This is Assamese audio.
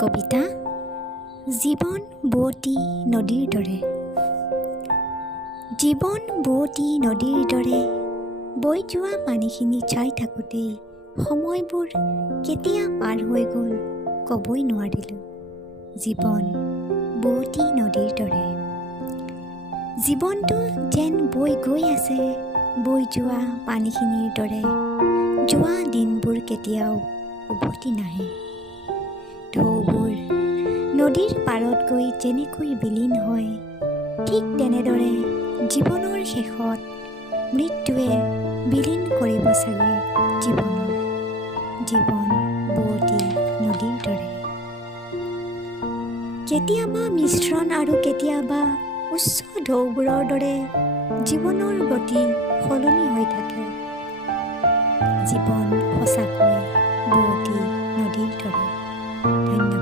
কবিতা জীৱন বুৱতি নদীৰ দৰে। জীৱন বুৱতি নদীৰ দৰে বৈ যোৱা পানীখিনি চাই থাকোঁতেই সময়বোৰ কেতিয়া পাৰ হৈ গ'ল ক'বই নোৱাৰিলোঁ। জীৱন বুৱতি নদীৰ দৰে। জীৱনটো যেন বৈ গৈ আছে বৈ যোৱা পানীখিনিৰ দৰে। যোৱা দিনবোৰ কেতিয়াও উভতি নাহে। ঢৌবোৰ নদীৰ পাৰত গৈ যেনেকৈ বিলীন হয়, ঠিক তেনেদৰে জীৱনৰ শেষত মৃত্যুৱে বিলীন কৰিব চাগে জীৱনৰ। জীৱন বুৱতি নদীৰ দৰে। কেতিয়াবা মিশ্ৰণ আৰু কেতিয়াবা উচ্চ ঢৌবোৰৰ দৰে জীৱনৰ গতি সলনি হৈ থাকে। জীৱন সঁচাকৈ বুৱতি নদীৰ দৰে। ধন্যবাদ।